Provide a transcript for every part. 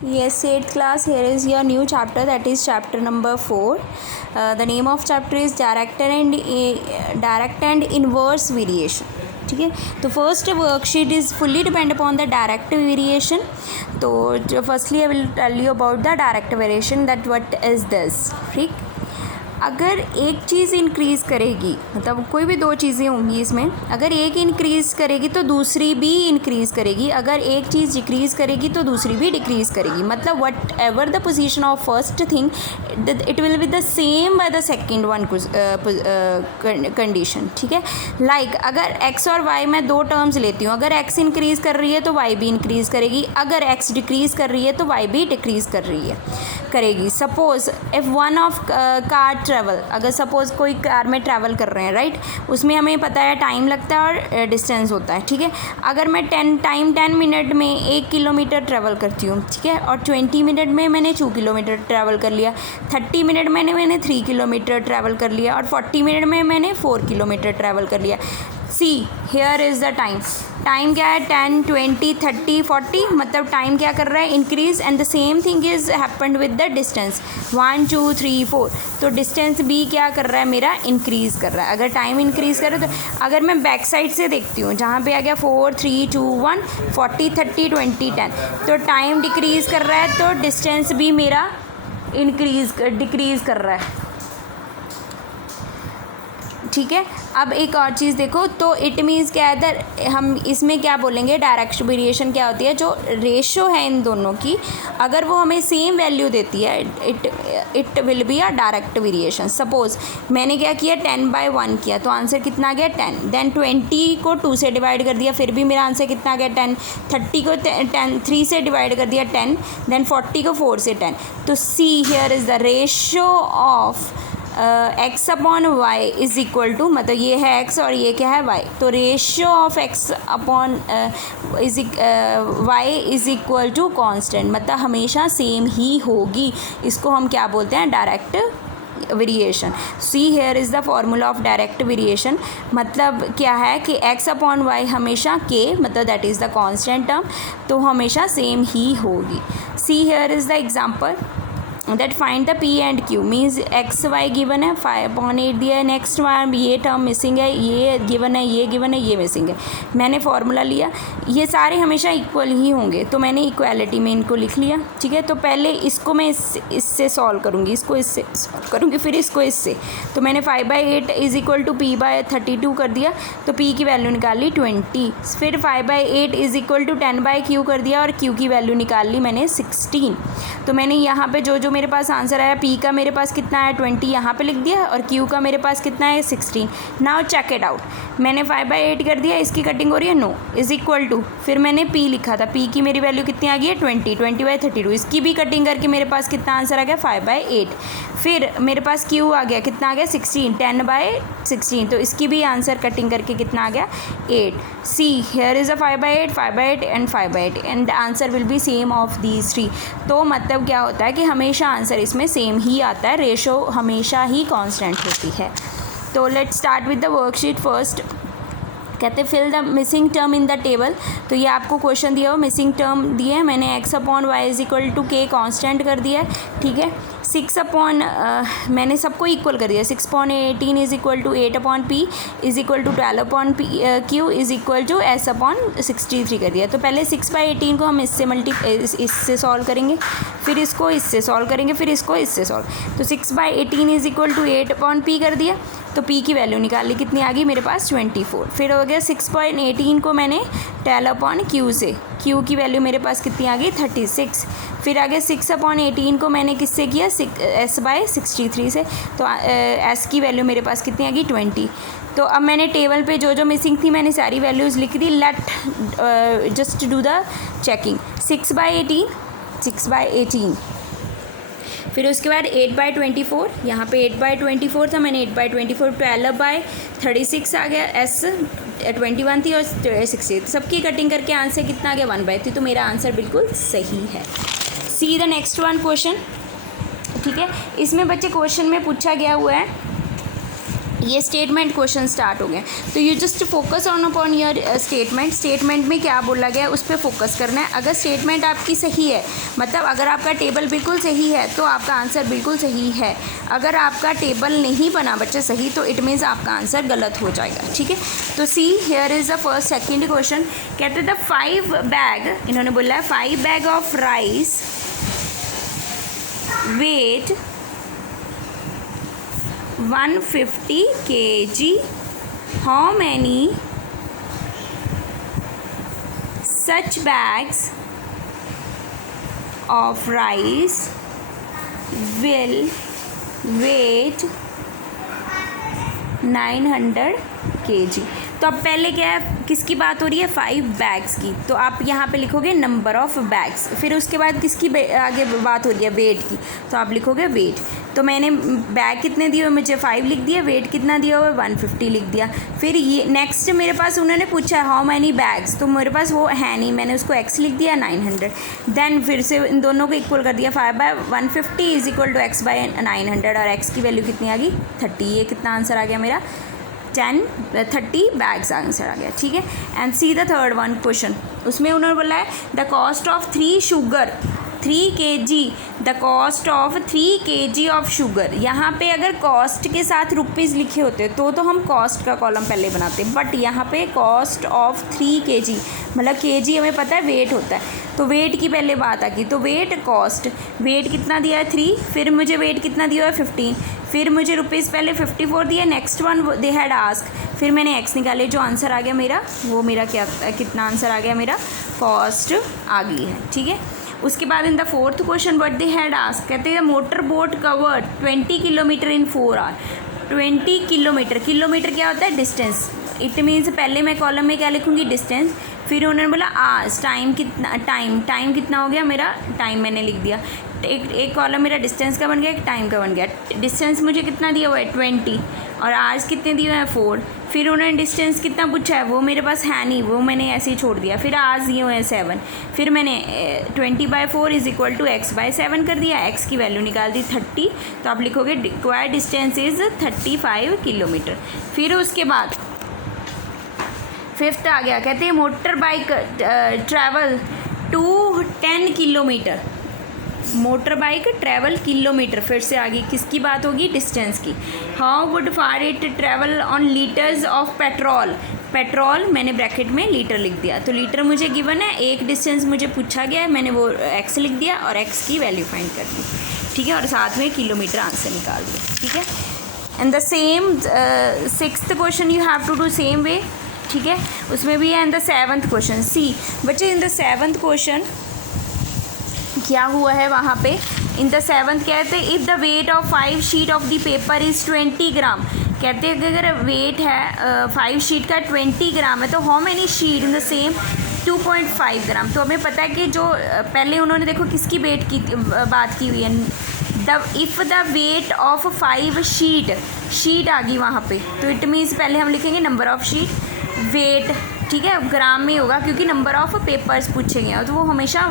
Yes, 8th class, here is your new chapter, that is chapter number 4. The name of chapter is direct and inverse variation. ठीक है, तो first worksheet is fully depend upon the direct variation. तो जो firstly I will tell you about the direct variation, that what is this. ठीक, अगर एक चीज़ increase करेगी, मतलब कोई भी दो चीज़ें होंगी इसमें, अगर एक इंक्रीज़ करेगी तो दूसरी भी इंक्रीज़ करेगी, अगर एक चीज़ डिक्रीज़ करेगी तो दूसरी भी डिक्रीज़ करेगी. मतलब what ever the position of first thing, it will be the same by the second one condition. ठीक है, लाइक अगर एक्स और वाई मैं दो टर्म्स लेती हूँ, अगर एक्स इंक्रीज़ कर रही है तो वाई भी इंक्रीज़ करेगी, अगर एक्स डिक्रीज़ कर रही है तो वाई भी डिक्रीज़ करेगी. Suppose if one of car travel, अगर सपोज़ कोई कार में ट्रैवल कर रहे हैं, राइट, उसमें हमें पता है टाइम लगता है और डिस्टेंस होता है. ठीक है, अगर मैं 10 मिनट में 1 किलोमीटर ट्रैवल करती हूँ, ठीक है, और 20 मिनट में मैंने 2 किलोमीटर ट्रैवल कर लिया, 30 मिनट में मैंने 3 किलोमीटर ट्रैवल कर लिया, और 40 मिनट में मैंने 4 किलोमीटर ट्रैवल कर लिया. सी हेयर इज़ द टाइम क्या है, 10, 20, 30, 40, मतलब टाइम क्या कर रहा है, increase. And the same thing is happened with the distance, 1, 2, 3, 4. तो डिस्टेंस भी क्या कर रहा है, मेरा इंक्रीज़ कर रहा है. अगर टाइम इंक्रीज़ कर रहा है तो अगर मैं बैक साइड से देखती हूँ, जहाँ पे आ गया 4, 3, 2, 1, 40, 30, 20, 10, तो टाइम डिक्रीज़ कर रहा है तो डिस्टेंस भी मेरा डिक्रीज़ कर रहा है. ठीक है, अब एक और चीज़ देखो, तो इट मीन्स क्या है, हम इसमें क्या बोलेंगे, डायरेक्ट वेरिएशन क्या होती है, जो रेशो है इन दोनों की, अगर वो हमें सेम वैल्यू देती है, it will be a direct variation. Suppose मैंने क्या किया, 10/1 किया, तो आंसर कितना आ गया, 10. देन 20 को 2 से डिवाइड कर दिया, फिर भी मेरा आंसर कितना आ गया, 10. 30 को 3 से डिवाइड कर दिया, 10. देन 40 को 4 से 10. तो see here is the ratio of x upon y is equal to, मतलब ये है एक्स और ये क्या है वाई, तो ratio of x upon y is equal to constant, मतलब हमेशा सेम ही होगी. इसको हम क्या बोलते हैं, direct variation. See here is the formula of direct variation. मतलब क्या है कि एक्स अपॉन वाई हमेशा के, मतलब that is the constant term, तो हमेशा सेम ही होगी. See here is the example that find the p and q, means x y given है, 5/8 दिया है, नेक्स्ट वन ये टर्म मिसिंग है, ये गिवन है, ये गिवन है, ये मिसिंग है. मैंने फार्मूला लिया, ये सारे हमेशा इक्वल ही होंगे, तो मैंने इक्वालिटी में इनको लिख लिया. ठीक है, तो पहले इसको मैं इससे सॉल्व करूँगी, इसको इससे सॉल्व करूँगी, फिर इसको इससे. तो मैंने 5/8 इज़ इक्वल टू p/32 कर दिया, तो p की वैल्यू निकाल ली 20. फिर 5/8 इज़ इक्वल टू 10/q कर दिया, और q की वैल्यू निकाल ली मैंने 16. तो मैंने यहाँ पे जो मेरे पास आंसर आया, p का मेरे पास कितना है 20 यहाँ पे लिख दिया, और q का मेरे पास कितना है 16. नाउ चेक इट आउट, मैंने 5/8 कर दिया, इसकी कटिंग हो रही है, नो, इज़ इक्वल टू, फिर मैंने p लिखा था, p की मेरी वैल्यू कितनी आ गई है 20/32, इसकी भी कटिंग करके मेरे पास कितना आंसर आ गया 5/8. फिर मेरे पास q आ गया, कितना आ गया 16, 10/16, तो इसकी भी आंसर कटिंग करके कितना आ गया 8. See here is a 5/8 and 5/8, and the answer will be same of these 3. तो मतलब क्या होता है कि हमेशा आंसर इसमें सेम ही आता है, रेशो हमेशा ही कांस्टेंट होती है. तो let's start with the worksheet. First कहते हैं fill the missing term in the table. तो ये आपको क्वेश्चन दिया हो, मिसिंग टर्म दिए है, मैंने x upon y is equal to k constant कर दिया है. ठीक है, 6 अपॉन मैंने सबको इक्वल कर दिया, 6/18 is equal to 8/p is equal to 12/q is equal to s upon 63 कर दिया. तो पहले 6/18 को हम इससे सॉल्व करेंगे, फिर इसको इससे सॉल्व करेंगे, फिर इसको इससे सॉल्व. तो 6/18 इज इक्वल टू 8/p कर दिया, तो p की वैल्यू निकाल ली, कितनी आ गई मेरे पास 24. फिर हो गया 6/18 को मैंने 12/q से, q की वैल्यू मेरे पास कितनी आ गई 36. फिर आगे 6/18 को मैंने किससे किया, s/63 से, तो s की वैल्यू मेरे पास कितनी आ गई 20. तो अब मैंने टेबल पे जो मिसिंग थी मैंने सारी वैल्यूज़ लिख दी. Let just do the checking. 6/18, फिर उसके बाद 8/24, यहाँ पे 8/24 था, मैंने 8/24, 12/36 आ गया, s 21 थी और 60, सबकी कटिंग करके आंसर कितना आ गया 1/3. तो मेरा आंसर बिल्कुल सही है. See the next one question. ठीक है, इसमें बच्चे क्वेश्चन में पूछा गया हुआ है, ये स्टेटमेंट क्वेश्चन स्टार्ट हो गए। तो you just focus on upon your statement में क्या बोला गया है उस पर फोकस करना है। अगर स्टेटमेंट आपकी सही है, मतलब अगर आपका टेबल बिल्कुल सही है तो आपका आंसर बिल्कुल सही है। अगर आपका टेबल नहीं बना बच्चे सही तो इट मीन्स आपका आंसर गलत हो जाएगा, ठीक है। तो see here is the first second question. कहते द 5 बैग, इन्होंने बोला है 5 bag of rice weight 150 kg. How many such bags of rice will weight 900 kg? तो अब पहले क्या है, किसकी बात हो रही है, 5 बैग्स की। तो आप यहाँ पे लिखोगे नंबर ऑफ़ बैग्स। फिर उसके बाद किसकी आगे बात हो रही है, वेट की, तो आप लिखोगे वेट। तो मैंने बैग कितने दिए हुए, मुझे 5 लिख दिया, वेट कितना दिया हुआ 150 लिख दिया। फिर ये नेक्स्ट मेरे पास उन्होंने पूछा हाउ मैनी बैग्स, तो मेरे पास वो है नहीं, मैंने उसको एक्स लिख दिया 900। देन फिर से इन दोनों को इक्वल कर दिया, 5/150 इज इक्वल टू x/900 और x की वैल्यू कितनी आ गई 30। ये कितना आंसर आ गया मेरा 30 बैग्स आंसर आ गया, ठीक है। And see the third one question, उसमें उन्होंने बोला है the cost of 3 sugar 3 kg, the cost of 3 kg of sugar. यहाँ पे अगर कॉस्ट के साथ रुपीज़ लिखे होते तो हम कॉस्ट का कॉलम पहले बनाते, बट यहाँ पे कॉस्ट ऑफ 3 kg मतलब kg हमें पता है वेट होता है, तो वेट की पहले बात आ गई। तो वेट कॉस्ट, वेट कितना दिया है 3, फिर मुझे वेट कितना दिया है 15, फिर मुझे रुपीज़ पहले 54 दिया, next one they had ask, फिर मैंने एक्स निकाले, जो आंसर आ गया मेरा वो मेरा कितना आंसर आ गया मेरा कॉस्ट आ गई है, ठीक है। उसके बाद in the fourth question what they had ask, कहते हैं motor boat covered 20 kilometre in 4 hour. 20 kilometre, kilometre क्या होता है डिस्टेंस, इट मीन्स पहले मैं कॉलम में क्या लिखूँगी डिस्टेंस, फिर उन्होंने बोला आज टाइम कितना, टाइम कितना हो गया मेरा, टाइम मैंने लिख दिया। एक कॉलम मेरा डिस्टेंस का बन गया, एक टाइम का बन गया। डिस्टेंस मुझे कितना दिया हुआ है 20 और आज कितने दिए हुए हैं 4। फिर उन्होंने डिस्टेंस कितना पूछा है वो मेरे पास है नहीं, वो मैंने ऐसे ही छोड़ दिया। फिर आज दिए हुए हैं 7, फिर मैंने 20/4 इज इक्वल टू x/7 कर दिया, x की वैल्यू निकाल दी 30। तो आप लिखोगे रिक्वायर्ड डिस्टेंस इज़ 35 किलोमीटर। फिर उसके बाद फिफ्थ आ गया, कहते हैं motor bike travel to 10 kilometre, motor bike travel kilometre. फिर से आगे किसकी बात होगी, डिस्टेंस की। How would far it travel on litres of petrol, petrol मैंने ब्रैकेट में लीटर लिख दिया, तो लीटर मुझे गिवन है, एक डिस्टेंस मुझे पूछा गया है, मैंने वो एक्स लिख दिया और एक्स की वैल्यू फाइंड कर दी, ठीक है, और साथ में किलोमीटर आंसर निकाल दिया, ठीक है। And the same 6th question you have to do same way, ठीक है, उसमें भी है। इन द 7th क्वेश्चन सी बच्चे, इन द 7th क्वेश्चन क्या हुआ है वहाँ पे, इन द 7th कहते हैं if the weight of 5 sheet of the paper is 20 ग्राम, कहते हैं कि अगर वेट है 5 शीट का 20 ग्राम है तो how many sheet in the same 2.5 ग्राम। तो हमें पता है कि जो पहले उन्होंने देखो किसकी वेट की बात की हुई है, if the weight of 5 sheet आ गई वहाँ पे, तो इट मीन्स पहले हम लिखेंगे नंबर ऑफ शीट, वेट, ठीक है, ग्राम में होगा क्योंकि नंबर ऑफ पेपर्स पूछे गए हैं तो वो हमेशा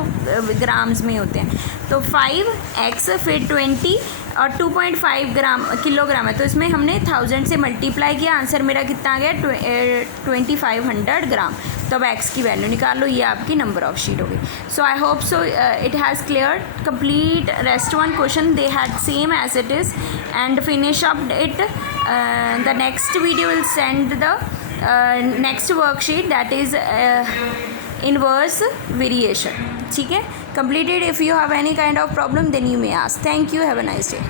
ग्राम्स में होते हैं। तो 5x फिर 20 और 2.5 किलोग्राम है, तो इसमें हमने 1000 से मल्टीप्लाई किया, आंसर मेरा कितना आ गया 2500 ग्राम। तो अब x की वैल्यू निकाल लो, ये आपकी नंबर ऑफ शीट होगी। So I hope so it has clear complete rest one question they had same as it is and finish up it. The next video will send the next worksheet that is inverse variation, ठीक है, completed. If you have any kind of problem then you may ask. Thank you, have a nice day.